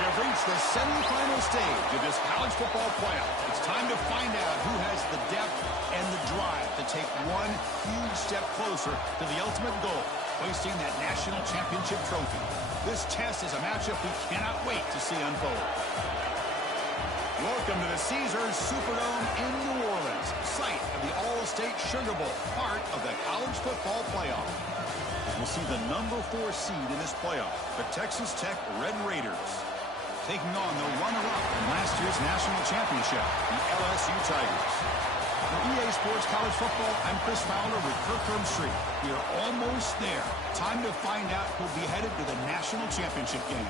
We have reached the semifinal stage of this college football playoff. It's time to find out who has the depth and the drive to take one huge step closer to the ultimate goal, hoisting that national championship trophy. This test is a matchup we cannot wait to see unfold. Welcome to the Caesars Superdome in New Orleans, site of the All-State Sugar Bowl, part of the college football playoff. We'll see the number 4 seed in this playoff, the Texas Tech Red Raiders, taking on the runner-up in last year's national championship, the LSU Tigers. For EA Sports College Football, I'm Chris Fowler with Kirk Herbstreit. We are almost there. Time to find out who'll be headed to the national championship game.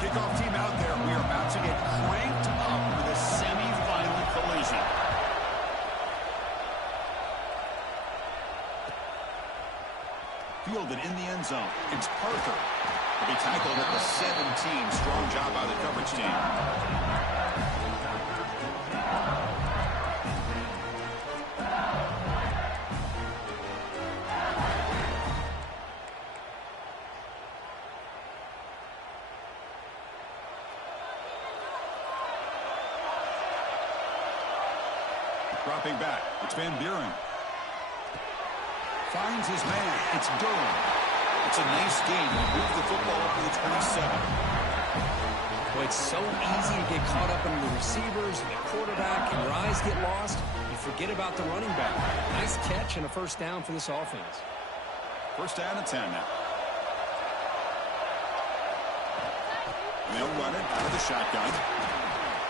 Kickoff team out there. We are about to get cranked up with a semi-final collision. Fielded in the end zone. It's Parker. He'll be tackled at the 17. Strong job by the coverage team. Dropping back. It's Van Buren. Finds his man. It's Durham. It's a nice game. He moved the football up to the 27. Well, it's so easy to get caught up in the receivers and the quarterback, and your eyes get lost. You forget about the running back. Nice catch and a first down for this offense. First down and 10 now. They'll run it out of the shotgun.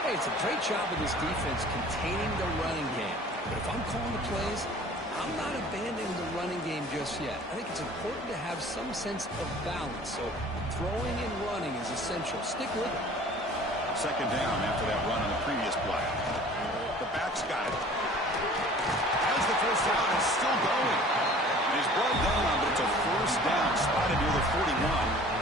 Hey, it's a great job of this defense containing the running game. But if I'm calling the plays, I'm not abandoning the running game just yet. I think it's important to have some sense of balance. So throwing and running is essential. Stick with it. Second down after that run on the previous play. The back's got it. Has the first down and still going. He's brought down, but it's a first down spotted near the 41.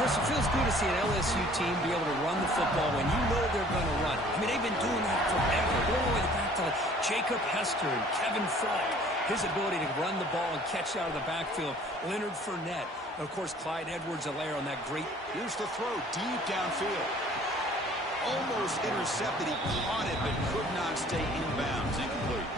Chris, it feels good to see an LSU team be able to run the football when you know they're going to run it. I mean, they've been doing that forever. Going all the way back to Jacob Hester and Kevin Falk. His ability to run the ball and catch out of the backfield. Leonard Fournette. And, of course, Clyde Edwards-Helaire on that great. Here's the throw deep downfield. Almost intercepted. He caught it, but could not stay inbounds. Incomplete.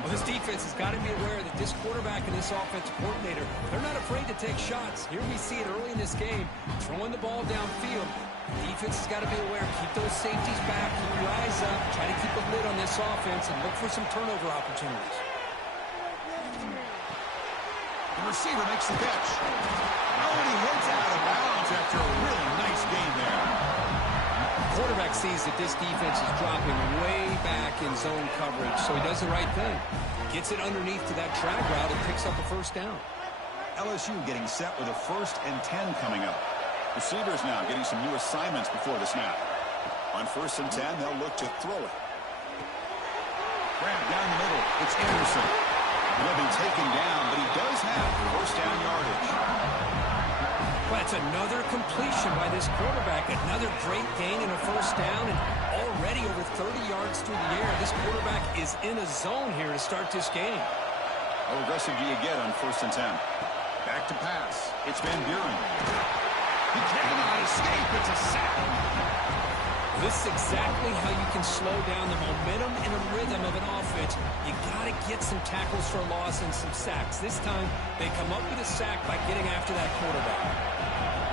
Well, this defense has got to be aware that this quarterback and this offensive coordinator, they're not afraid to take shots. Here we see it early in this game, throwing the ball downfield. The defense has got to be aware. Keep those safeties back. Keep your eyes up. Try to keep a lid on this offense and look for some turnover opportunities. The receiver makes the catch. Oh, and he heads out of bounds after a really nice game there. Quarterback sees that this defense is dropping way back in zone coverage, so he does the right thing. Gets it underneath to that drag route and picks up a first down. LSU getting set with a 1st and 10 coming up. Receivers now getting some new assignments before the snap. On 1st and 10, they'll look to throw it. Grab down the middle. It's Anderson. He'll be taken down, but he does have first down yardage. Well, that's another completion by this quarterback. Another great gain and a first down, and already over 30 yards through the air. This quarterback is in a zone here to start this game. How aggressive do you get on 1st and 10? Back to pass. It's Van Buren. He cannot escape. It's a sack. This is exactly how you can slow down the momentum and a rhythm of an offense. You got to get some tackles for loss and some sacks. This time, they come up with a sack by getting after that quarterback.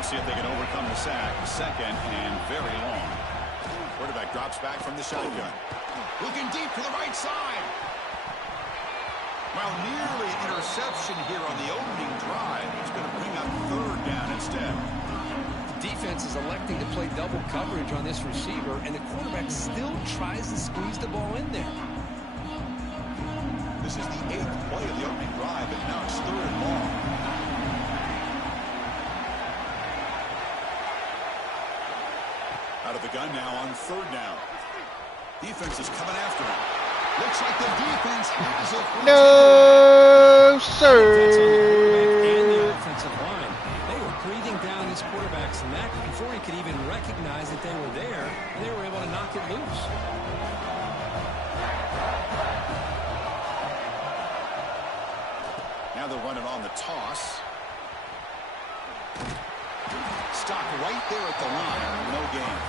See if they can overcome the sack. Second and very long. Quarterback drops back from the shotgun. Looking deep to the right side. Well, nearly interception here on the opening drive. It's going to bring up 3rd down instead. The defense is electing to play double coverage on this receiver, and the quarterback still tries to squeeze the ball in there. This is the 8th play of the opening drive, and now it's 3rd and long. Out of the gun now on 3rd down. Defense is coming after him. Looks like the defense has it. No, sir. And the offensive line. They were breathing down his quarterback's neck could even recognize that they were there, and they were able to knock it loose. Now they'll run it on the toss. Stopped right there at the line. No gain.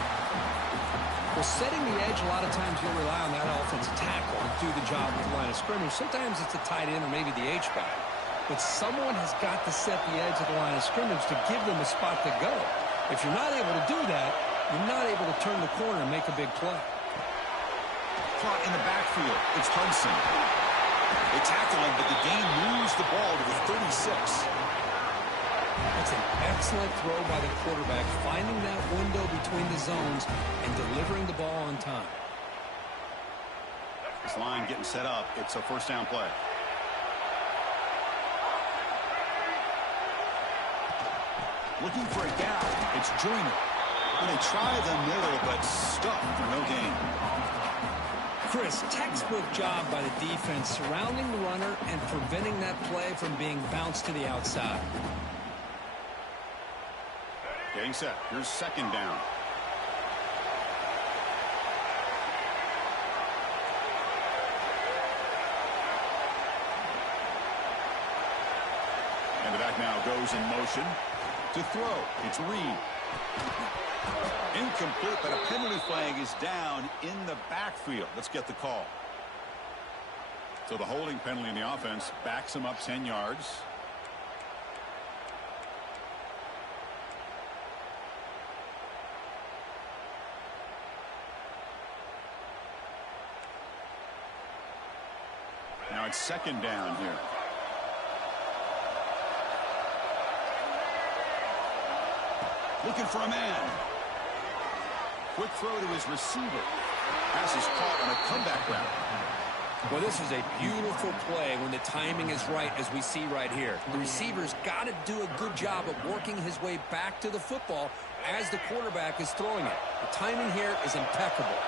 Well, setting the edge, a lot of times you'll rely on that offensive tackle to do the job with the line of scrimmage. Sometimes it's a tight end or maybe the H-back. But someone has got to set the edge of the line of scrimmage to give them a spot to go. If you're not able to do that, you're not able to turn the corner and make a big play. Caught in the backfield. It's Hudson. They tackle him, but the gain moves the ball to the 36. That's an excellent throw by the quarterback, finding that window between the zones and delivering the ball on time. This line getting set up. It's a first down play. Looking for a gap. It's Joyner. And they try the middle, but stuck for no gain. Chris, textbook job by the defense surrounding the runner and preventing that play from being bounced to the outside. Getting set. Here's second down. And the back now goes in motion to throw. It's Reed. Incomplete, but a penalty flag is down in the backfield. Let's get the call. So the holding penalty in the offense backs him up 10 yards. Now it's second down here. Looking for a man. Quick throw to his receiver. Pass is caught on a comeback route. Well, this is a beautiful play when the timing is right, as we see right here. The receiver's got to do a good job of working his way back to the football as the quarterback is throwing it. The timing here is impeccable.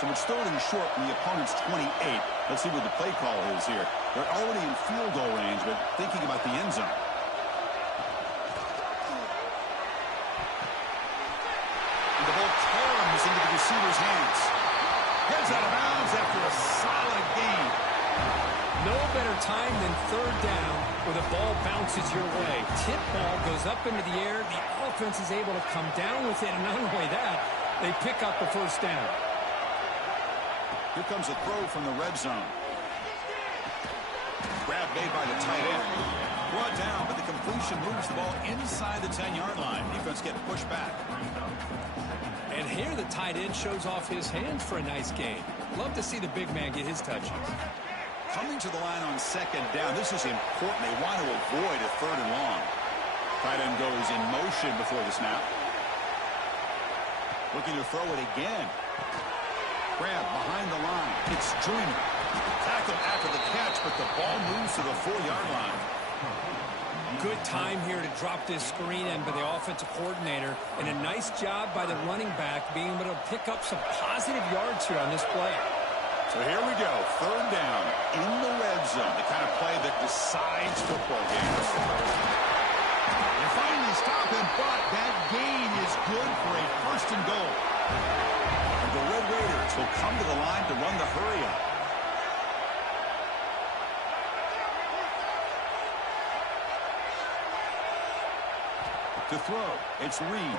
So it's third and short from the opponent's 28. Let's see what the play call is here. They're already in field goal range, but thinking about the end zone. And the ball caroms into the receiver's hands. Heads out of bounds after a solid gain. No better time than third down where the ball bounces your way. Tip ball goes up into the air. The offense is able to come down with it, and not only that, they pick up the first down. Here comes a throw from the red zone. Grab made by the tight end. Brought down, but the completion moves the ball inside the 10-yard line. Defense getting pushed back. And here the tight end shows off his hands for a nice gain. Love to see the big man get his touches. Coming to the line on second down. This is important. They want to avoid a third and long. Tight end goes in motion before the snap. Looking to throw it again. Grab behind the line. It's Joyner. Tackled after the catch, but the ball moves to the 4-yard line. Good time here to drop this screen in by the offensive coordinator, and a nice job by the running back being able to pick up some positive yards here on this play. So here we go. Third down in the red zone. The kind of play that decides football games. They finally stop him, but that gain is good for a first and goal. And the Red Raiders will come to the line to run the hurry up. To throw, it's Reed.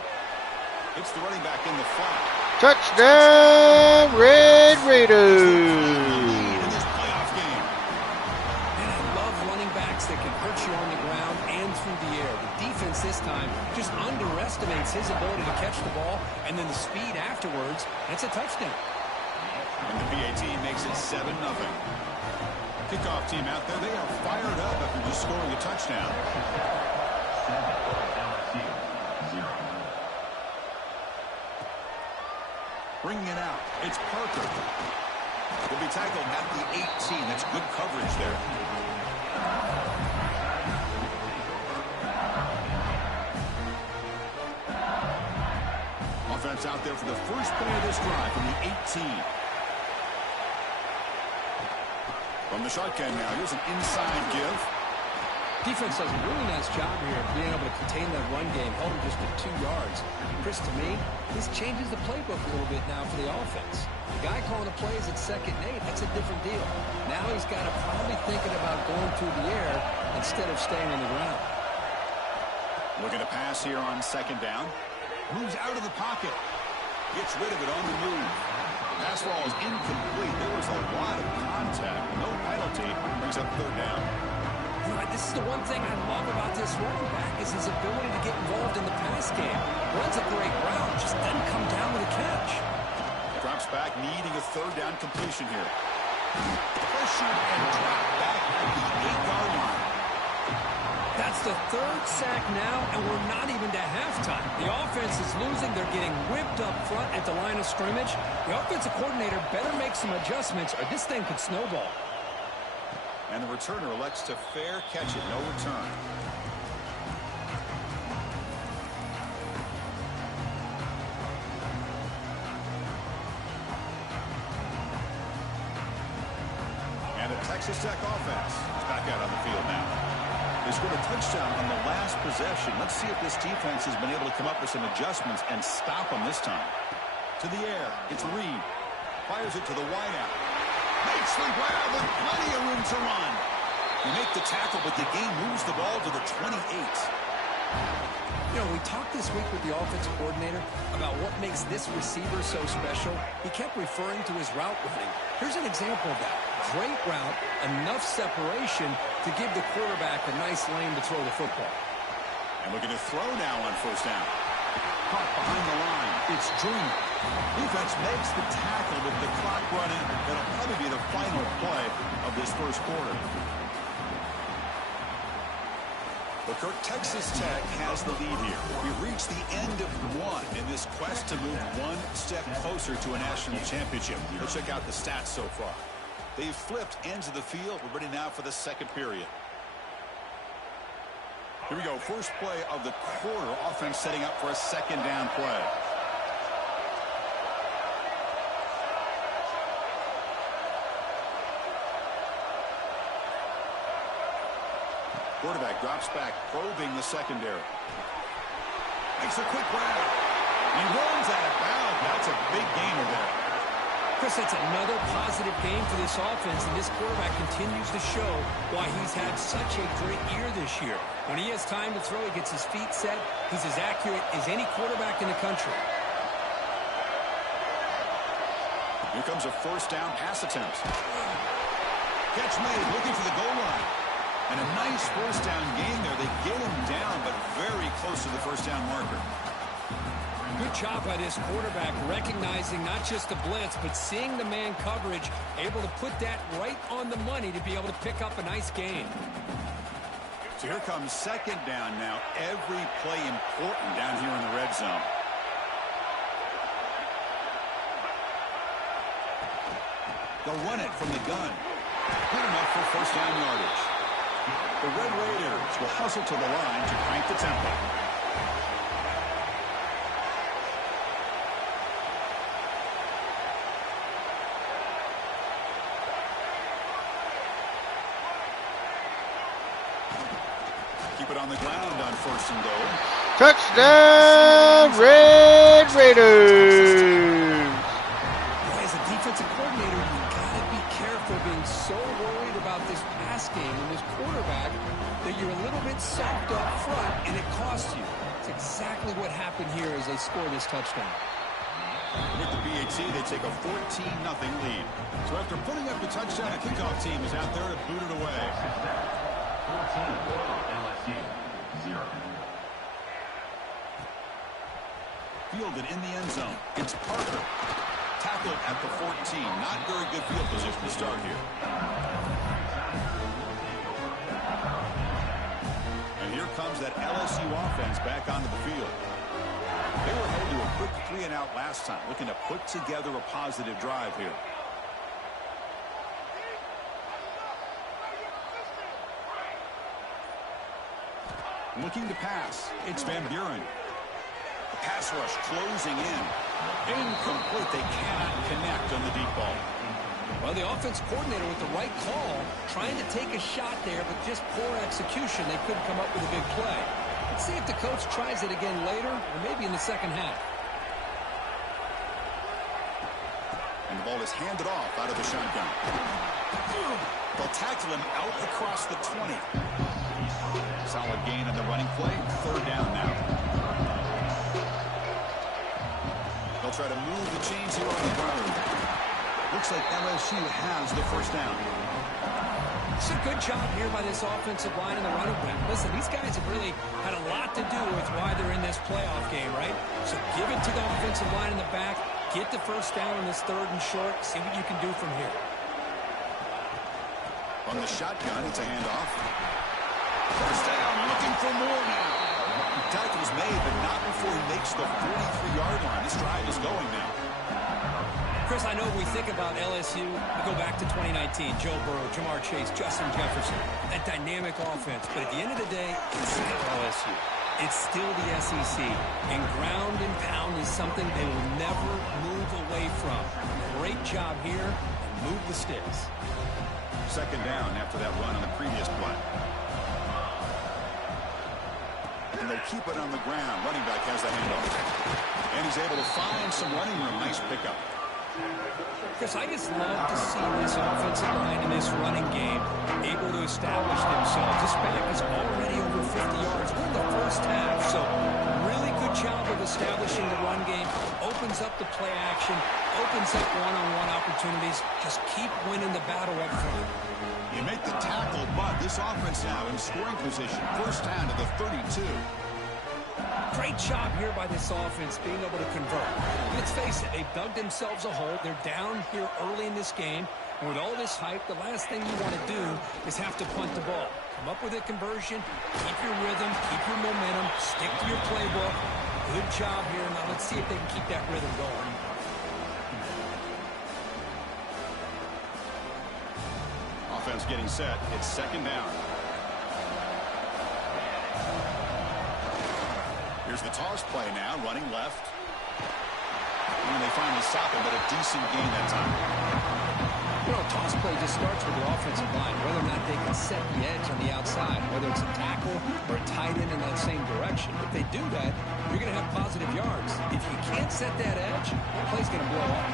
It's the running back in the flat. Touchdown, Red Raiders! In this playoff game. And I love running backs that can hurt you on the ground and through the air. The defense this time just underestimates his ability to catch the ball, and then the speed afterwards. That's a touchdown. And the PAT makes it 7-0. Kickoff team out there, they are fired up after just scoring a touchdown. Bringing it out. It's Parker. Will be tackled at the 18. That's good coverage there. Offense out there for the first play of this drive from the 18. From the shotgun now. Here's an inside give. Defense does a really nice job here of being able to contain that run game, held him just at 2 yards. Chris, to me, this changes the playbook a little bit now for the offense. The guy calling the plays at 2nd and 8, that's a different deal. Now he's got to probably thinking about going through the air instead of staying on the ground. Looking to pass here on 2nd down. Moves out of the pocket. Gets rid of it on the move. Pass ball is incomplete. There was a lot of contact. No penalty. Brings up 3rd down. This is the one thing I love about this running back is his ability to get involved in the pass game. Runs a great route, just doesn't come down with a catch. Drops back, needing a 3rd down completion here. Push and drop back at the 8-yard line. That's the 3rd sack now, and we're not even to halftime. The offense is losing. They're getting whipped up front at the line of scrimmage. The offensive coordinator better make some adjustments or this thing could snowball. And the returner elects to fair catch it. No return. And the Texas Tech offense is back out on the field now. They scored a touchdown on the last possession. Let's see if this defense has been able to come up with some adjustments and stop them this time. To the air. It's Reed. Fires it to the wideout. Makes the grab with plenty of room to run. You make the tackle, but the game moves the ball to the 28. You know, we talked this week with the offensive coordinator about what makes this receiver so special. He kept referring to his route running. Here's an example of that. Great route, enough separation to give the quarterback a nice lane to throw the football. And looking to throw now on 1st down. Caught behind the line. It's Junior. Defense makes the tackle with the clock running. That'll probably be the final play of this 1st quarter. But Kirk, Texas Tech has the lead here. We've reached the end of 1 in this quest to move 1 step closer to a national championship. Let's check out the stats so far. They've flipped ends of the field. We're ready now for the 2nd period. Here we go. First play of the quarter. Offense setting up for a 2nd down play. Quarterback drops back, probing the secondary. Makes a quick grab. He runs out of bounds. That's a big gainer there. Chris, that's another positive game for this offense, and this quarterback continues to show why he's had such a great year this year. When he has time to throw, he gets his feet set. He's as accurate as any quarterback in the country. Here comes a 1st down pass attempt. Catch made, looking for the goal line. And a nice 1st down gain there. They get him down, but very close to the 1st down marker. Good job by this quarterback recognizing not just the blitz, but seeing the man coverage, able to put that right on the money to be able to pick up a nice gain. So here comes 2nd down now. Every play important down here in the red zone. They'll run it from the gun. Good enough for 1st down yardage. The Red Raiders will hustle to the line to crank the tempo. Keep it on the ground on 1st and goal. Touchdown, Red Raiders! As a defensive coordinator, you've got to be careful being so worried about this pass game and this quarterback that you're a little bit soft up front and it costs you. It's exactly what happened here as they score this touchdown. With the BAT, they take a 14-0 lead. So after putting up the touchdown, a kickoff team is out there to boot it away. 14, LSU, 0. Fielded in the end zone. It's Parker. Tackled at the 14. Not very good field position to start here. And here comes that LSU offense back onto the field. They were headed to a quick 3-and-out last time, looking to put together a positive drive here. Looking to pass. It's Van Buren. The pass rush closing in. Incomplete. They cannot connect on the deep ball. Well, the offense coordinator with the right call, trying to take a shot there, but just poor execution. They couldn't come up with a big play. Let's see if the coach tries it again later, or maybe in the second half. And the ball is handed off out of the shotgun. They'll tackle him out across the 20. Solid gain on the running play. Third down now. They'll try to move the chains here on the ground. Looks like LSU has the first down. It's a good job here by this offensive line in the running game. Listen, these guys have really had a lot to do with why they're in this playoff game, right? So give it to the offensive line in the back. Get the first down in this third and short. See what you can do from here. On the shotgun, it's a handoff. First down, looking for more now. Tackle's made, but not before he makes the 43-yard line. This drive is going now. Chris, I know we think about LSU, we go back to 2019, Joe Burrow, Jamar Chase, Justin Jefferson, that dynamic offense. But at the end of the day, it's still LSU. It's still the SEC. And ground and pound is something they will never move away from. Great job here. Move the sticks. Second down after that run on the previous play. And they'll keep it on the ground. Running back has the handoff. And he's able to find some running room. Nice pickup. Chris, I just love to see this offensive line in this running game able to establish themselves. This back is already over 50 yards in the first half. So really good job of establishing the run game. Opens up the play action. Opens up one-on-one opportunities. Just keep winning the battle up front. You make the tackle, but this offense now in scoring position. First down to the 32. Great job here by this offense being able to convert. Let's face it, they've dug themselves a hole. They're down here early in this game. And with all this hype, the last thing you want to do is have to punt the ball. Come up with a conversion, keep your rhythm, keep your momentum, stick to your playbook. Good job here. Now let's see if they can keep that rhythm going. Offense getting set. It's second down. Here's the toss play now, running left. And they finally stop him, but a decent gain that time. You know, toss play just starts with the offensive line, whether or not they can set the edge on the outside, whether it's a tackle or a tight end in that same direction. If they do that, you're going to have positive yards. If you can't set that edge, the play's going to blow up.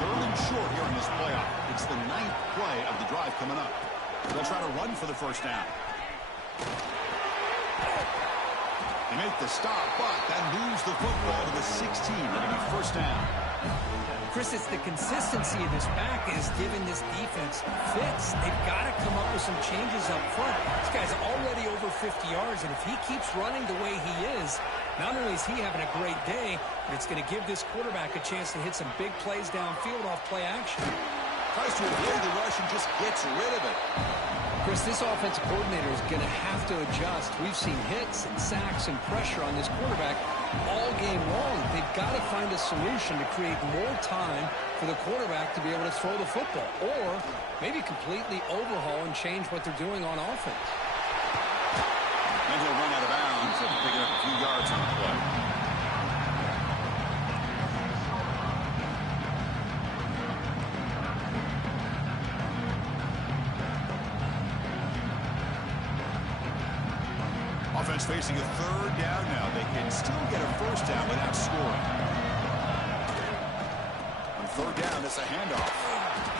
Third and short here in this playoff. It's the 9th play of the drive coming up. They'll try to run for the first down. They make the stop, but that moves the football to the 16. It'll be first down. Chris, it's the consistency of this back is giving this defense fits. They've got to come up with some changes up front. This guy's already over 50 yards, and if he keeps running the way he is, not only is he having a great day, but it's going to give this quarterback a chance to hit some big plays downfield off play action. Tries to avoid the rush and just gets rid of it. Chris, this offensive coordinator is going to have to adjust. We've seen hits and sacks and pressure on this quarterback all game long. They've got to find a solution to create more time for the quarterback to be able to throw the football, or maybe completely overhaul and change what they're doing on offense. And he'll run out of bounds after picking up a few yards on the play. Offense facing a third down now. They can still get a first down without scoring. On third down, it's a handoff.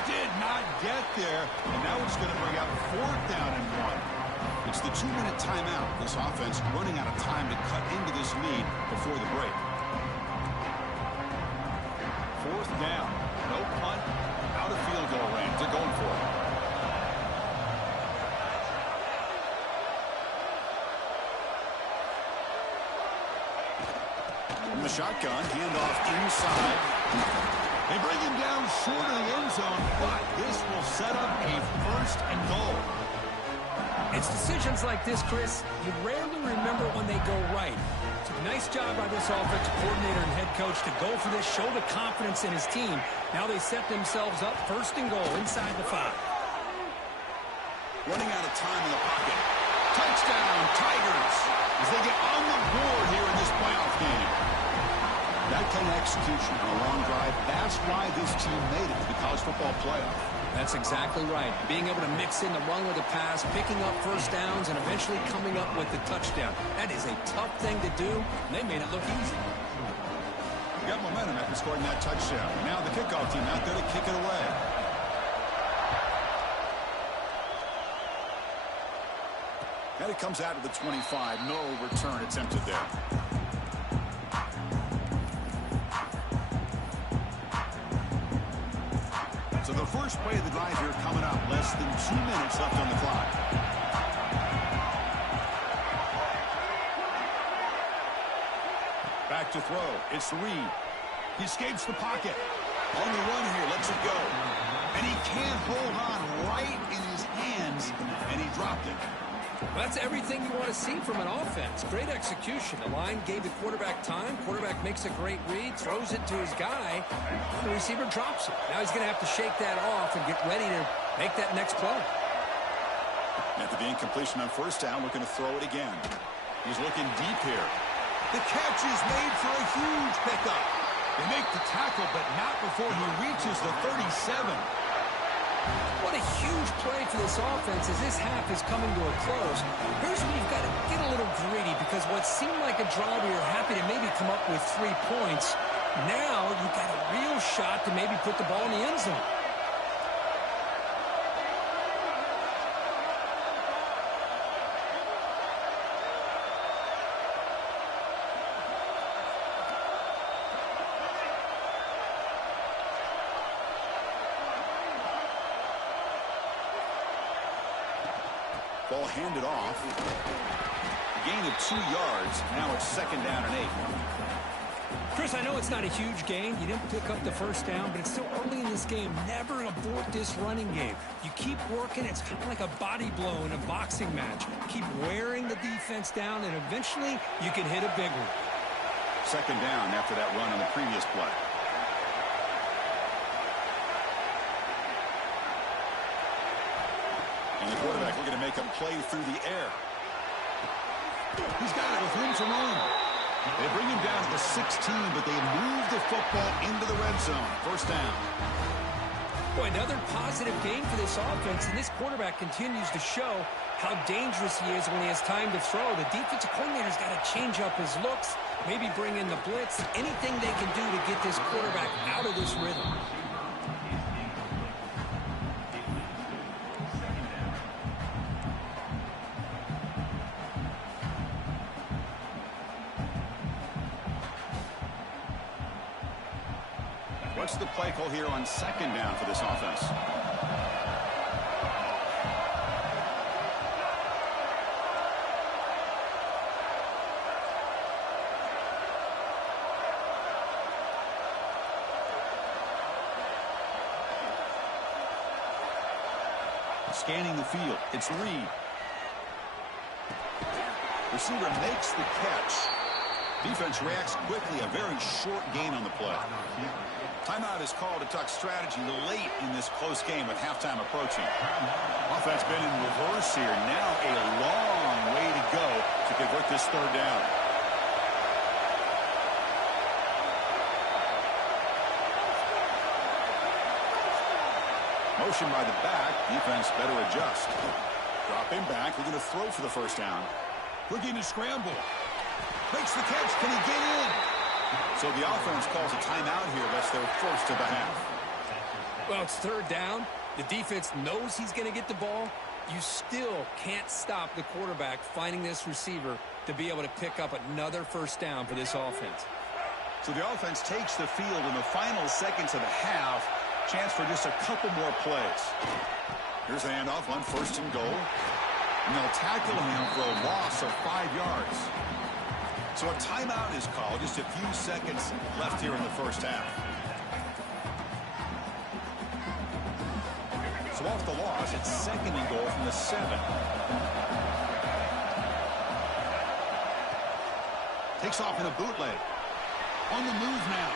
Did not get there, and now it's going to bring out fourth down and 1. It's the 2-minute timeout. This offense running out of time to cut into this lead before the break. Fourth down. No punt. Out of field goal range. They're going for it. The shotgun, handoff inside. They bring him down short of the end zone, but this will set up a first and goal. It's decisions like this, Chris, you rarely remember when they go right. It's a nice job by this offensive coordinator and head coach to go for this, show the confidence in his team. Now they set themselves up first and goal inside the 5. Running out of time in the pocket. Touchdown, Tigers, as they get on the board here in this playoff game. That kind of execution on a long drive, that's why this team made it to the college football playoff. That's exactly right. Being able to mix in the run with the pass, picking up first downs, and eventually coming up with the touchdown. That is a tough thing to do, and they made it look easy. They got momentum after scoring that touchdown. Now the kickoff team out there to kick it away. And it comes out of the 25. No return attempted there. So the first play of the drive here coming up. Less than 2 minutes left on the clock. Back to throw. It's Reed. He escapes the pocket. On the run here, lets it go. And he can't hold on right in his hands, and he dropped it. That's everything you want to see from an offense. Great execution. The line gave the quarterback time. Quarterback makes a great read, throws it to his guy. The receiver drops it. Now he's going to have to shake that off and get ready to make that next play. After the incompletion on first down, we're going to throw it again. He's looking deep here. The catch is made for a huge pickup. They make the tackle, but not before he reaches the 37. What a huge play for this offense as this half is coming to a close. Here's where you've got to get a little greedy because what seemed like a drive where you're happy to maybe come up with 3 points, now you've got a real shot to maybe put the ball in the end zone. Ball handed off. Gain of 2 yards. Now it's 2nd down and 8. Chris, I know it's not a huge gain. You didn't pick up the first down, but it's still early in this game. Never abort this running game. You keep working. It's kind of like a body blow in a boxing match. Keep wearing the defense down, and eventually you can hit a big one. 2nd down after that run on the previous play. And the quarterback looking to make a play through the air. He's got it with room to run. They bring him down to the 16, but they move the football into the red zone. 1st down. Boy, another positive game for this offense, and this quarterback continues to show how dangerous he is when he has time to throw. The defensive coordinator's got to change up his looks, maybe bring in the blitz, anything they can do to get this quarterback out of this rhythm. What's the play call here on 2nd down for this offense? Scanning the field. It's Reed. Receiver makes the catch. Defense reacts quickly. A very short gain on the play. Timeout is called to talk strategy late in this close game with halftime approaching. Offense been in reverse here. Now a long way to go to convert this 3rd down. Motion by the back. Defense better adjust. Drop him back. They're going to throw for the 1st down. Looking to scramble. Makes the catch. Can he get in? So the offense calls a timeout here. That's their 1st of the half. Well, it's 3rd down. The defense knows he's going to get the ball. You still can't stop the quarterback finding this receiver to be able to pick up another 1st down for this offense. So the offense takes the field in the final seconds of the half. Chance for just a couple more plays. Here's the handoff on 1st and goal. And they'll tackle him for a loss of 5 yards. So a timeout is called. Just a few seconds left here in the 1st half. So off the loss, it's 2nd and goal from the 7. Takes off in a bootleg. On the move now.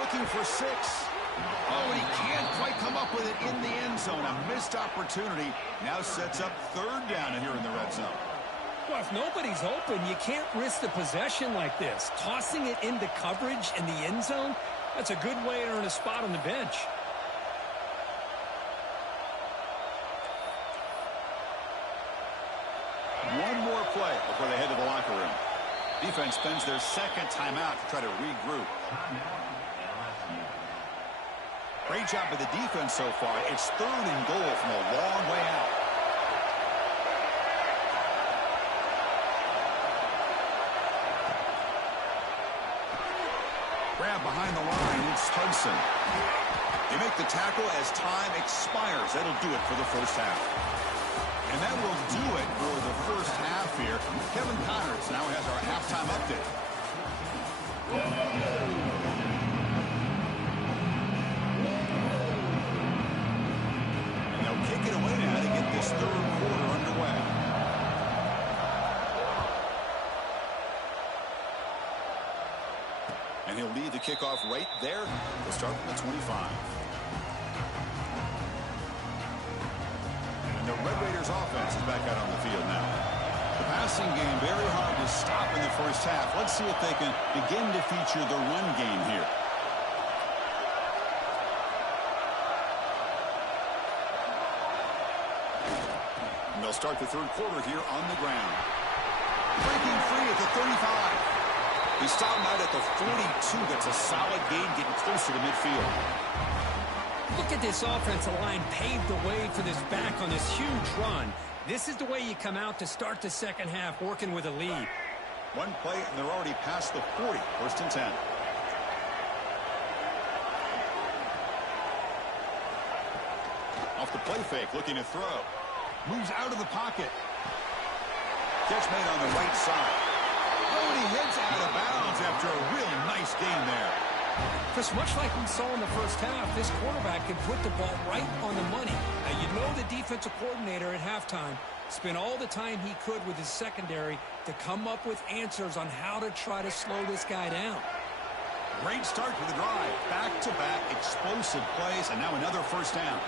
Looking for 6. Oh, and he can't quite come up with it in the end zone. A missed opportunity. Now sets up 3rd down here in the red zone. Well, if nobody's open, you can't risk the possession like this. Tossing it into coverage in the end zone, that's a good way to earn a spot on the bench. One more play before they head to the locker room. Defense spends their second timeout to try to regroup. Great job by the defense so far. It's 3rd and goal from a long way out. Grab behind the line. It's Hudson. They make the tackle as time expires. That'll do it for the first half. And that will do it for the first half here. Kevin Connors now has our halftime update. And they'll kick it away now to get this 3rd quarter underway. And he'll lead the kickoff right there. We'll start from the 25. The Red Raiders offense is back out on the field now. The passing game very hard to stop in the first half. Let's see if they can begin to feature the run game here. And they'll start the 3rd quarter here on the ground. Breaking free at the 35. He stopped out at the 42. That's a solid gain getting closer to midfield. Look at this offensive line paved the way for this back on this huge run. This is the way you come out to start the second half, working with a lead. One play, and they're already past the 40. 1st and 10. Off the play fake, looking to throw. Moves out of the pocket. Catch made on the right side. Oh, and he heads out of bounds after a real nice gain there. Chris, much like we saw in the first half, this quarterback can put the ball right on the money. Now, you know the defensive coordinator at halftime spent all the time he could with his secondary to come up with answers on how to try to slow this guy down. Great start to the drive. Back-to-back explosive plays, and now another first down.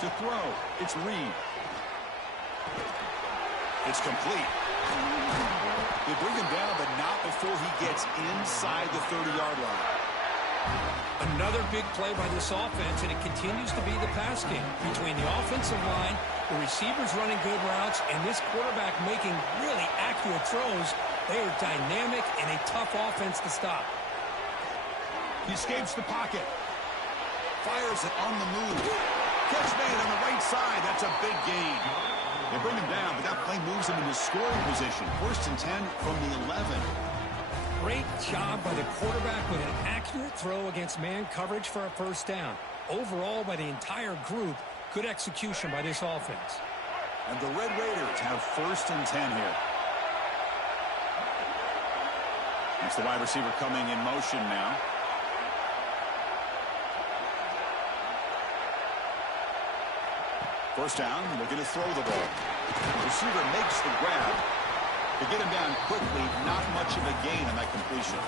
To throw, it's Reed. It's complete. They bring him down, but not before he gets inside the 30-yard line. Another big play by this offense, and it continues to be the pass game. Between the offensive line, the receivers running good routes, and this quarterback making really accurate throws, they are dynamic and a tough offense to stop. He escapes the pocket. Fires it on the move. Catch made on the right side. That's a big gain. They bring him down, but that play moves him into scoring position. 1st and 10 from the 11. Great job by the quarterback with an accurate throw against man coverage for a first down. Overall, by the entire group, good execution by this offense. And the Red Raiders have 1st and 10 here. It's the wide receiver coming in motion now. First down, looking to throw the ball. The receiver makes the grab. To get him down quickly, not much of a gain on that completion.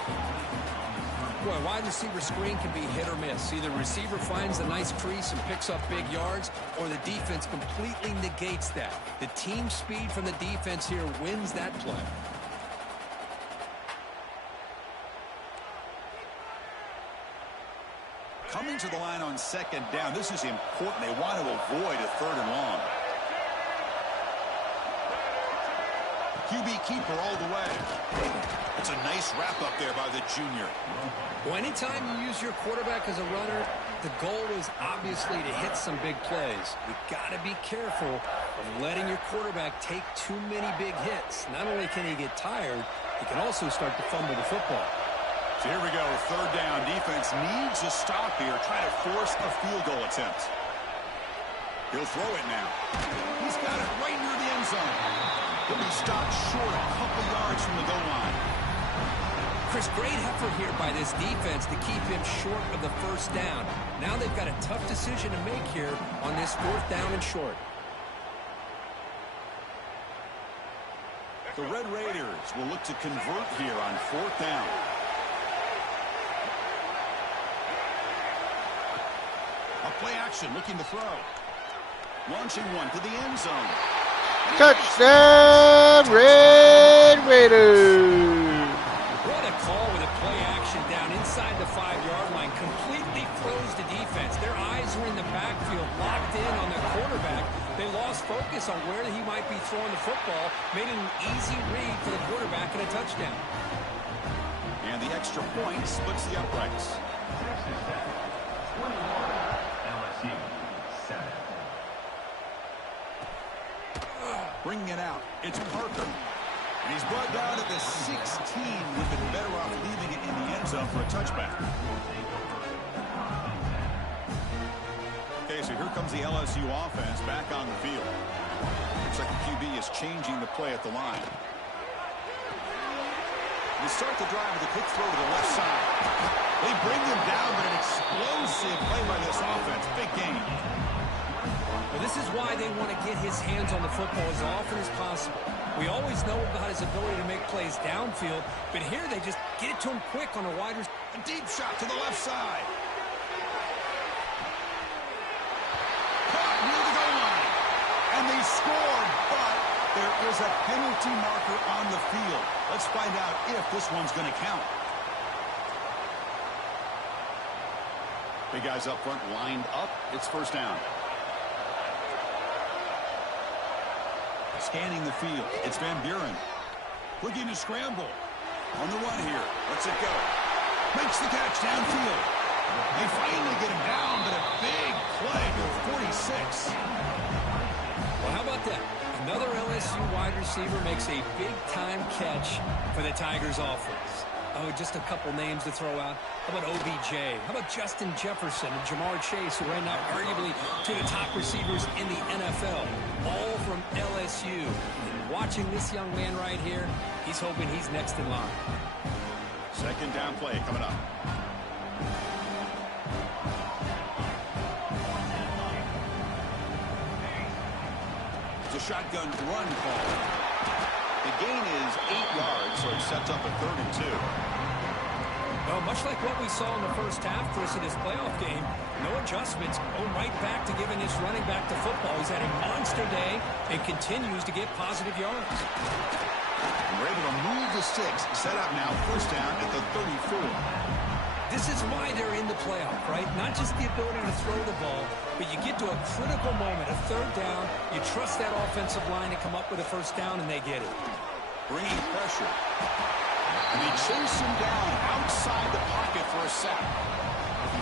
Boy, wide receiver screen can be hit or miss. Either receiver finds a nice crease and picks up big yards, or the defense completely negates that. The team speed from the defense here wins that play. Coming to the line on 2nd down, this is important. They want to avoid a 3rd and long. QB keeper all the way. It's a nice wrap-up there by the junior. Well, anytime you use your quarterback as a runner, the goal is obviously to hit some big plays. You've got to be careful of letting your quarterback take too many big hits. Not only can he get tired, he can also start to fumble the football. So here we go, 3rd down. Defense needs a stop here, trying to force a field goal attempt. He'll throw it now. He's got it right near the end zone. He'll be stopped short a couple yards from the goal line. Chris, great effort here by this defense to keep him short of the first down. Now they've got a tough decision to make here on this 4th down and short. The Red Raiders will look to convert here on 4th down. A Play action, looking to throw. Launching one to the end zone. Touchdown, Red Raiders! What a call with a play action down inside the 5-yard line. Completely froze the defense. Their eyes were in the backfield, locked in on their quarterback. They lost focus on where he might be throwing the football, made it an easy read for the quarterback and a touchdown. And the extra point splits the uprights. Texas Tech 21, LSU 7. Bringing it out. It's Parker. And he's brought down at the 16. Would have been better off leaving it in the end zone for a touchback. Okay, so here comes the LSU offense back on the field. Looks like the QB is changing the play at the line. They start the drive with a quick throw to the left side. They bring him down, but an explosive play by this offense. Big game. Well, this is why they want to get his hands on the football as often as possible. We always know about his ability to make plays downfield, but here they just get it to him quick on a wide receiver. A deep shot to the left side. Caught near the goal line. And they scored, but there is a penalty marker on the field. Let's find out if this one's going to count. Big guys up front lined up. It's first down. Scanning the field. It's Van Buren. Looking to scramble. On the run here. Lets it go. Makes the catch downfield. They finally get him down, but a big play to 46. Well, how about that? Another LSU wide receiver makes a big-time catch for the Tigers offense. Oh, just a couple names to throw out. How about OBJ? How about Justin Jefferson and Jamar Chase, who right now arguably two of the top receivers in the NFL, all from LSU. And watching this young man right here, he's hoping he's next in line. Second down play coming up. It's a shotgun run call. The gain is 8 yards, so it sets up a 3rd and 2. Well, much like what we saw in the first half, Chris, in his playoff game, no adjustments, go right back to giving his running back the football. He's had a monster day and continues to get positive yards. And we're able to move the sticks, set up now first down at the 34. This is why they're in the playoff, right? Not just the ability to throw the ball, but you get to a critical moment, a 3rd down, you trust that offensive line to come up with a first down, and they get it. Bringing pressure. And they chase him down outside the pocket for a sack.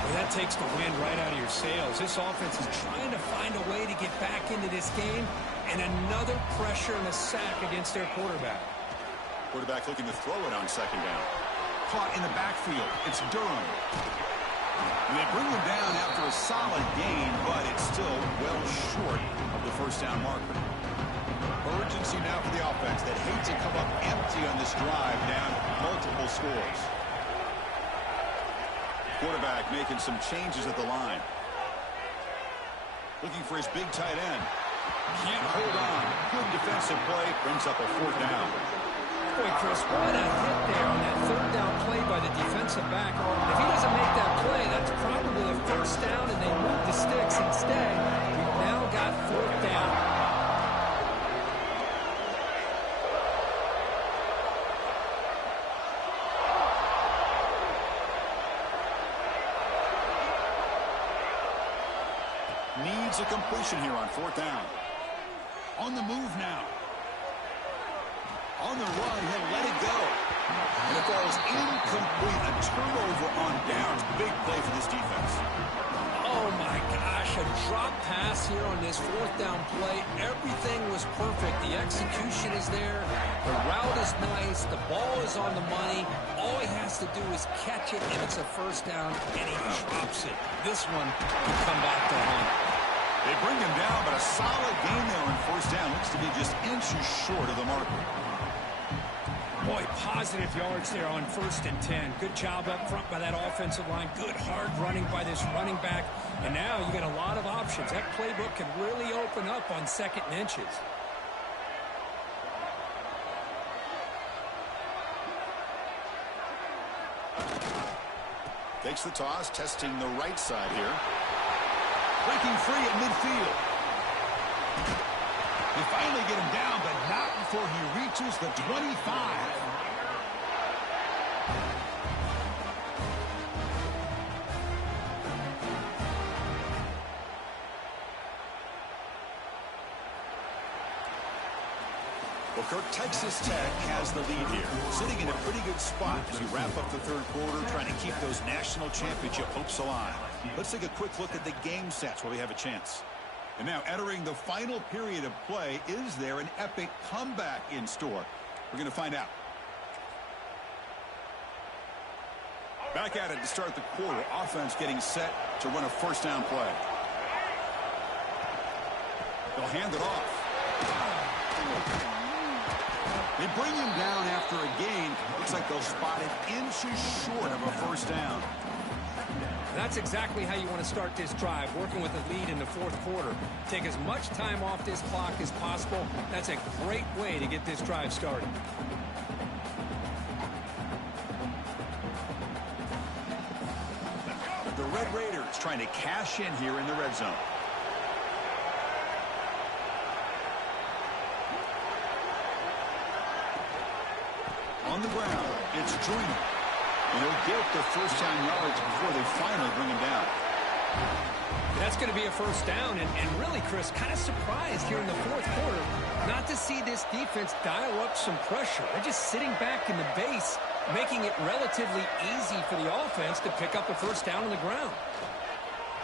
Well, that takes the wind right out of your sails. This offense is trying to find a way to get back into this game, and another pressure and a sack against their quarterback. Quarterback looking to throw it on second down. Caught in the backfield. It's Durham. And they bring him down after a solid gain, but it's still well short of the first down marker. Urgency now for the offense that hates to come up empty on this drive, down multiple scores. Quarterback making some changes at the line. Looking for his big tight end. Can't hold on. Good defensive play. Brings up a 4th down. Boy, Chris, what a hit there on that 3rd down play by the defensive back. If he doesn't make that play, that's probably a first down, and they move the sticks instead. We've now got 4th down. Needs a completion here on 4th down. On the move now. On the run, he'll let it go. And it falls incomplete. A turnover on downs. Big play for this defense. Oh, my gosh, a drop pass here on this 4th down play. Everything was perfect. The execution is there. The route is nice. The ball is on the money. All he has to do is catch it, and it's a first down, and he drops it. This one can come back to haunt. They bring him down, but a solid gain there on first down. Looks to be just inches short of the marker. Boy, positive yards there on 1st and 10. Good job up front by that offensive line. Good hard running by this running back. And now you get a lot of options. That playbook can really open up on 2nd and inches. Takes the toss, testing the right side here. Breaking free at midfield. They finally get him down, but not before he reaches the 25. Well, Kirk, Texas Tech has the lead here, sitting in a pretty good spot as we wrap up the third quarter, trying to keep those national championship hopes alive. Let's take a quick look at the game stats while we have a chance. And now entering the final period of play, is there an epic comeback in store? We're going to find out. Back at it to start the quarter. Offense getting set to run a first down play. They'll hand it off. They bring him down after a gain. Looks like they'll spot it inches short of a first down. That's exactly how you want to start this drive, working with a lead in the fourth quarter. Take as much time off this clock as possible. That's a great way to get this drive started. The Red Raiders trying to cash in here in the red zone. On the ground, it's Joyner. And he'll get the first down yards before they finally bring him down. That's going to be a first down, and really, Chris, kind of surprised here in the fourth quarter not to see this defense dial up some pressure. They're just sitting back in the base, making it relatively easy for the offense to pick up a first down on the ground.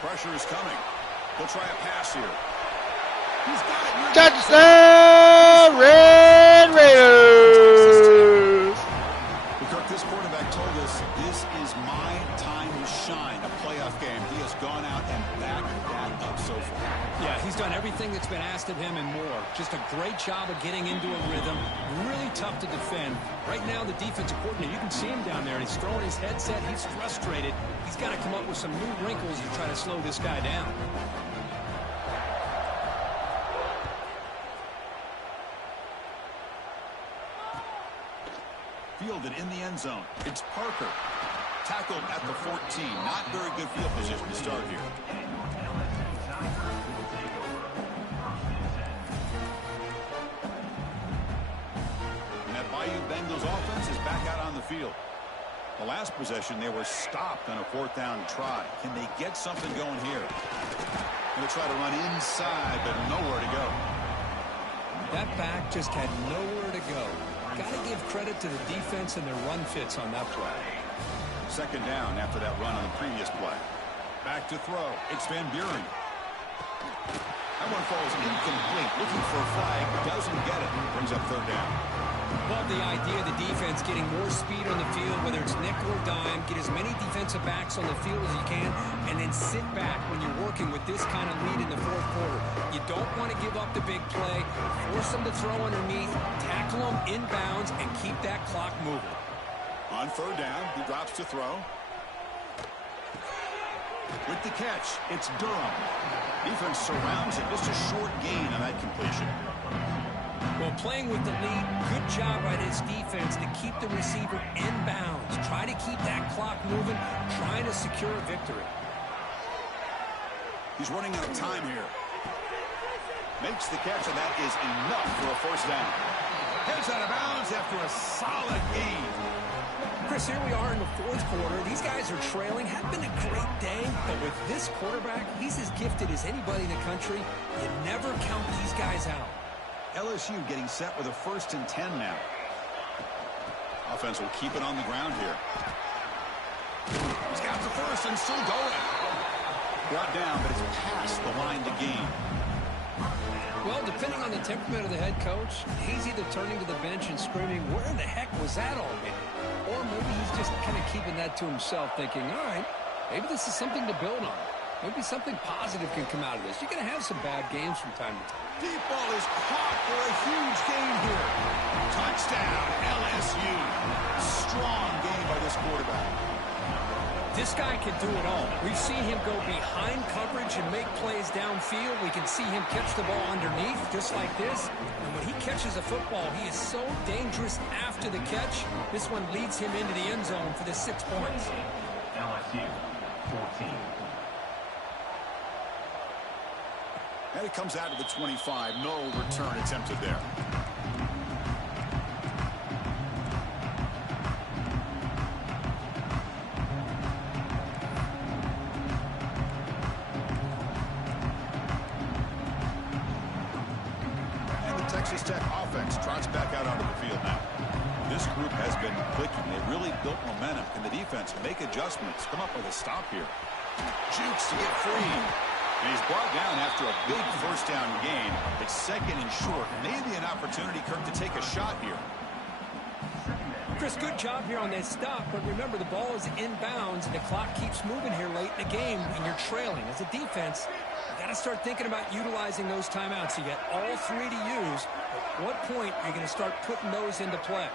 Pressure is coming. He'll try a pass here. He's got it. Touchdown, Red Raiders! Because this quarterback told us this is my time to shine, a playoff game. He has gone out and backed that up so far. Yeah, he's done everything that's been asked of him and more. Just a great job of getting into a rhythm. Really tough to defend. Right now, the defensive coordinator, you can see him down there. He's throwing his headset. He's frustrated. He's got to come up with some new wrinkles to try to slow this guy down. Fielded in the end zone. It's Parker. Tackled at the 14. Not very good field position to start here. And that Bayou Bengals offense is back out on the field. The last possession, they were stopped on a fourth down try. Can they get something going here? Going to try to run inside, but nowhere to go. That back just had nowhere to go. Got to give credit to the defense and their run fits on that play. Second down after that run on the previous play. Back to throw. It's Van Buren. That one falls incomplete. Looking for a flag. Doesn't get it. Brings up third down. Love the idea of the defense getting more speed on the field, whether it's nickel or dime. Get as many defensive backs on the field as you can, and then sit back when you're working with this kind of lead in the fourth quarter. You don't want to give up the big play. Force them to throw underneath, tackle them inbounds, and keep that clock moving. On third down, he drops to throw. With the catch, it's Durham. Defense surrounds it. Just a short gain on that completion. Well, playing with the lead, good job by this defense to keep the receiver inbounds. Try to keep that clock moving, trying to secure a victory. He's running out of time here. Makes the catch, and that is enough for a first down. Heads out of bounds after a solid gain. Chris, here we are in the fourth quarter. These guys are trailing. Had been a great day, but with this quarterback, he's as gifted as anybody in the country. You never count these guys out. LSU getting set with a 1st and 10 now. Offense will keep it on the ground here. He's got the first and still going. Brought down, but it's past the line to gain. Well, depending on the temperament of the head coach, he's either turning to the bench and screaming, where the heck was that all been? Or maybe he's just kind of keeping that to himself, thinking, all right, maybe this is something to build on. Maybe something positive can come out of this. You're going to have some bad games from time to time. Deep ball is caught for a huge gain here. Touchdown, LSU. Strong game by this quarterback. This guy can do it all. We've seen him go behind coverage and make plays downfield. We can see him catch the ball underneath, just like this. And when he catches a football, he is so dangerous after the catch. This one leads him into the end zone for the 6 points. LSU 14. And it comes out to the 25. No return attempted there. And the Texas Tech offense trots back out onto the field now. This group has been clicking. They really built momentum. Can the defense make adjustments? Come up with a stop here. Jukes to get free. And he's brought down after a big first down gain. It's second and short. Maybe an opportunity, Kirk, to take a shot here. Chris, good job here on that stop, but remember the ball is inbounds and the clock keeps moving here late in the game and you're trailing. As a defense, you got to start thinking about utilizing those timeouts. You got all three to use. At what point are you going to start putting those into play?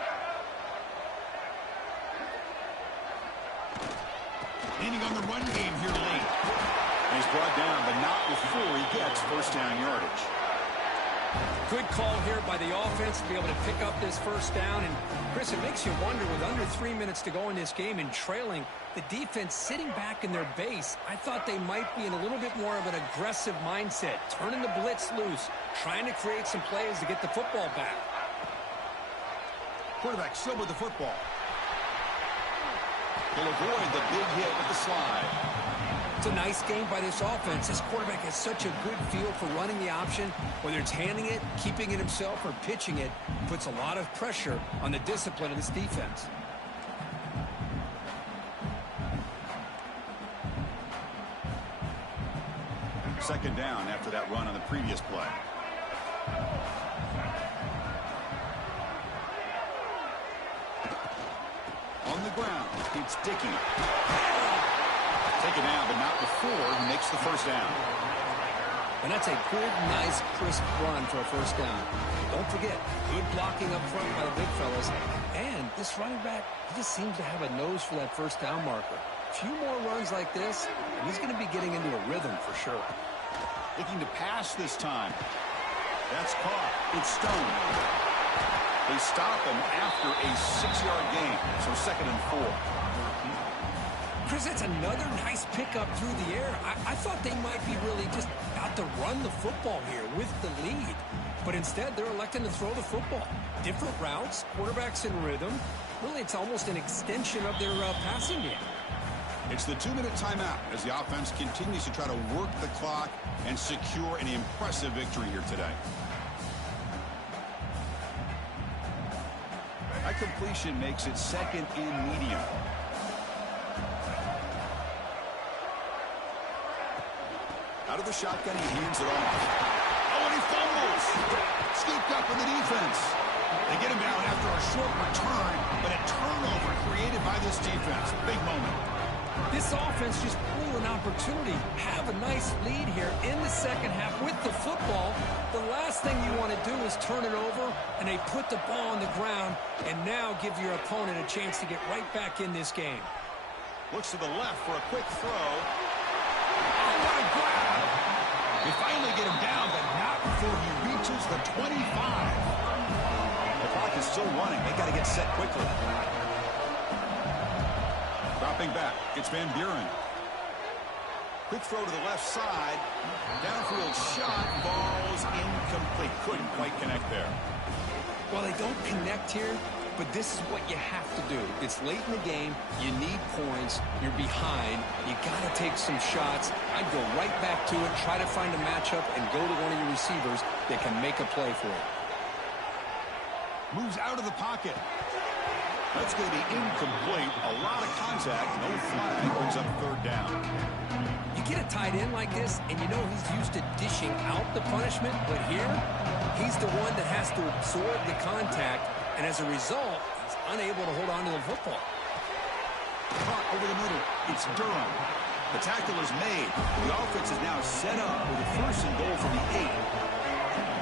Leaning on the run game here late. He's brought down, but not before he gets first down yardage. Good call here by the offense to be able to pick up this first down. And, Chris, it makes you wonder, with under 3 minutes to go in this game and trailing, the defense sitting back in their base, I thought they might be in a little bit more of an aggressive mindset, turning the blitz loose, trying to create some plays to get the football back. Quarterback still with the football. He'll avoid the big hit with the slide. It's a nice game by this offense. This quarterback has such a good feel for running the option. Whether it's handing it, keeping it himself, or pitching it, puts a lot of pressure on the discipline of this defense. Second down after that run on the previous play. On the ground, it's Dickey. Taken down, but not before he makes the first down. And that's a good, nice, crisp run for a first down. Don't forget, good blocking up front by the big fellas. And this running back, he just seems to have a nose for that first down marker. A few more runs like this, and he's going to be getting into a rhythm for sure. Looking to pass this time. That's caught. It's Stone. They stop him after a 6-yard gain, so second and 4. Chris, that's another nice pickup through the air. I thought they might be really just about to run the football here with the lead. But instead, they're electing to throw the football. Different routes, quarterbacks in rhythm. Really, it's almost an extension of their passing game. It's the 2-minute timeout as the offense continues to try to work the clock and secure an impressive victory here today. That completion makes it second and medium. Out of the shotgun, he hands it off. Oh, and he fumbles. Scooped up in the defense. They get him down after a short return, but a turnover created by this defense. Big moment. This offense just blew an opportunity. Have a nice lead here in the second half with the football. The last thing you want to do is turn it over, and they put the ball on the ground and now give your opponent a chance to get right back in this game. Looks to the left for a quick throw. Oh, what a grab! They finally get him down, but not before he reaches the 25. The clock is still running. They got to get set quickly. Dropping back, it's Van Buren. Quick throw to the left side. Downfield shot, ball's incomplete. Couldn't quite connect there. Well, they don't connect here, but this is what you have to do. It's late in the game. You need points. You're behind. You got to take some shots. I'd go right back to it, try to find a matchup, and go to one of your receivers that can make a play for you. Moves out of the pocket. That's going to be incomplete. A lot of contact. No flag. Brings up third down. You get a tight end like this, and you know he's used to dishing out the punishment, but here, he's the one that has to absorb the contact, and as a result, he's unable to hold on to the football. Caught over the middle. It's Durham. The tackle is made. The offense is now set up with a first and goal from the 8.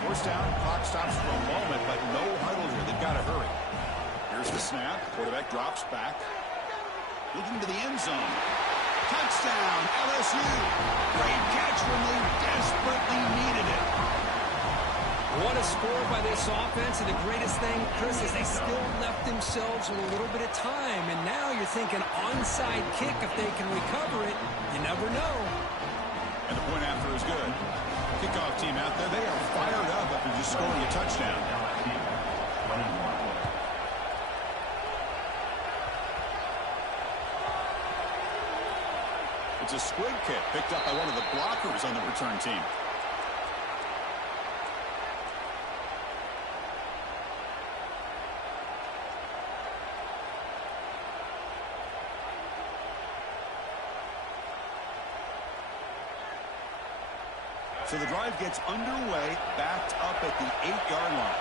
First down, clock stops for a moment, but no huddle here. They've got to hurry. Here's the snap. Quarterback drops back. Looking to the end zone. Touchdown, LSU. Great catch when they desperately needed it. What a score by this offense, and the greatest thing, Chris, is they still left themselves with a little bit of time, and now you're thinking onside kick if they can recover it. You never know. And the point after is good. Kickoff team out there, they are fired up after just scoring a touchdown. LSU 21. It's a squib kick picked up by one of the blockers on the return team. So the drive gets underway, backed up at the 8-yard line.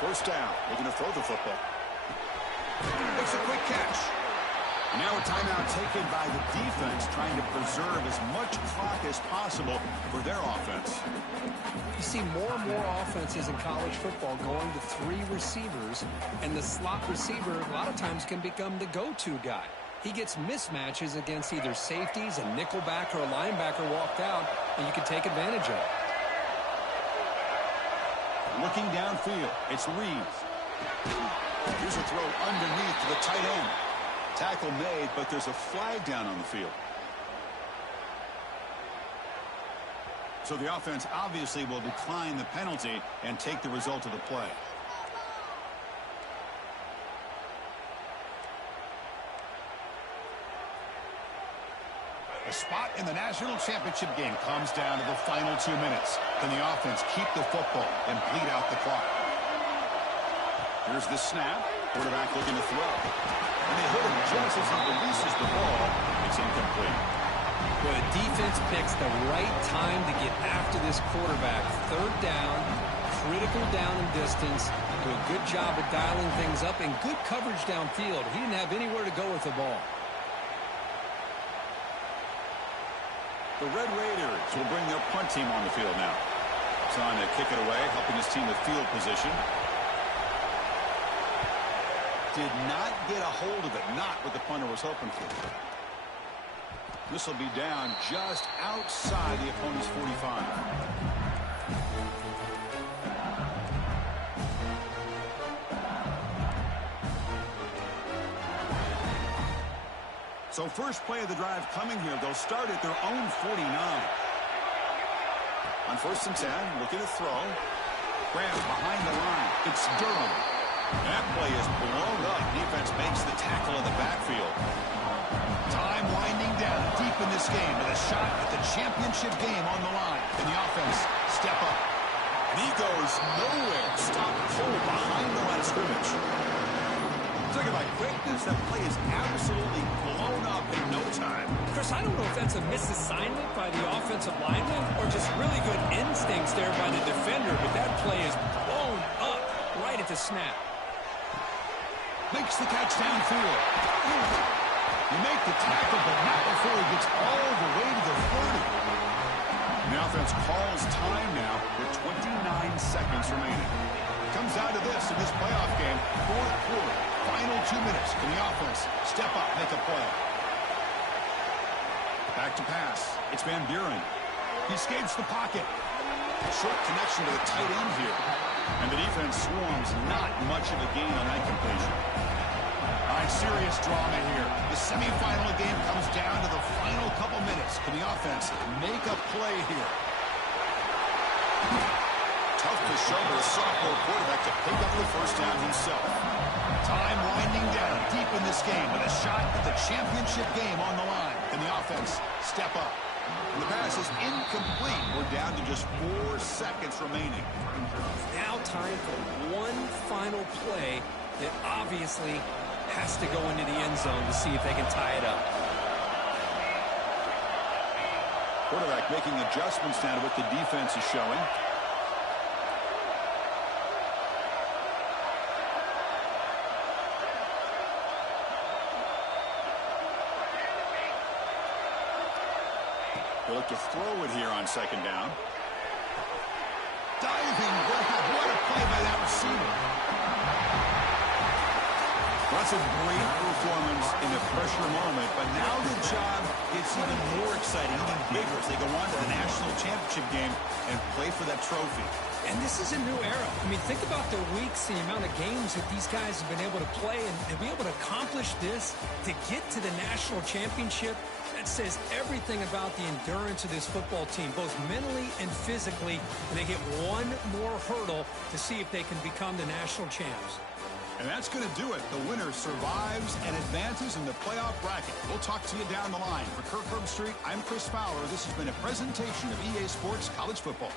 First down, looking to throw the football. Makes a quick catch. And now a timeout taken by the defense, trying to preserve as much clock as possible for their offense. You see more and more offenses in college football going to 3 receivers, and the slot receiver a lot of times can become the go-to guy. He gets mismatches against either safeties, a nickelback, or a linebacker walked out, and you can take advantage of it. Looking downfield, it's Reeves. Here's a throw underneath to the tight end. Tackle made, but there's a flag down on the field. So the offense obviously will decline the penalty and take the result of the play. The spot in the national championship game comes down to the final 2 minutes. Can the offense keep the football and bleed out the clock? Here's the snap. Quarterback looking to throw. And they hit him just as he releases the ball. It's incomplete. Well, the defense picks the right time to get after this quarterback. Third down, critical down and distance. Do a good job of dialing things up and good coverage downfield. He didn't have anywhere to go with the ball. The Red Raiders will bring their punt team on the field now. Trying to kick it away, helping his team with field position. Did not get a hold of it, not what the punter was hoping for. This will be down just outside the opponent's 45. So first play of the drive coming here. They'll start at their own 49. On 1st and 10, looking to throw. Graham behind the line. It's Durham. That play is blown up. Defense makes the tackle in the backfield. Time winding down deep in this game with a shot at the championship game on the line. And the offense step up. And he goes nowhere. Stop cold behind the line of scrimmage. Talking about quickness, that play is absolutely blown up in no time. Chris, I don't know if that's a misassignment by the offensive lineman or just really good instincts there by the defender, but that play is blown up right at the snap. Makes the catch downfield. You make the tackle, but not before he gets all the way to the 30. The offense calls time now with 29 seconds remaining. Comes down to this in this playoff game. 4th quarter, final 2 minutes. Can the offense step up, make a play? Back to pass. It's Van Buren. He escapes the pocket. Short connection to the tight end here. And the defense swarms not much of a gain on that completion. All right, serious drama here. The semifinal game comes down to the final couple minutes. Can the offense make a play here? Tough to show for a sophomore quarterback to pick up the first down himself. Time winding down deep in this game with a shot at the championship game on the line. Can the offense step up? And the pass is incomplete. We're down to just 4 seconds remaining. Now time for one final play that obviously has to go into the end zone to see if they can tie it up. Quarterback making adjustments now to what the defense is showing. They look to throw it here on 2nd down. Diving grab. What a play by that receiver. That's a great performance in the pressure moment, but now the job gets even more exciting, even bigger as they go on to the national championship game and play for that trophy. And this is a new era. I mean, think about the weeks, the amount of games that these guys have been able to play, and to be able to accomplish this, to get to the national championship, That says everything about the endurance of this football team, both mentally and physically. And they hit one more hurdle to see if they can become the national champs. And that's going to do it. The winner survives and advances in the playoff bracket. We'll talk to you down the line. For Kirk Herbstreit, I'm Chris Fowler. This has been a presentation of EA Sports College Football.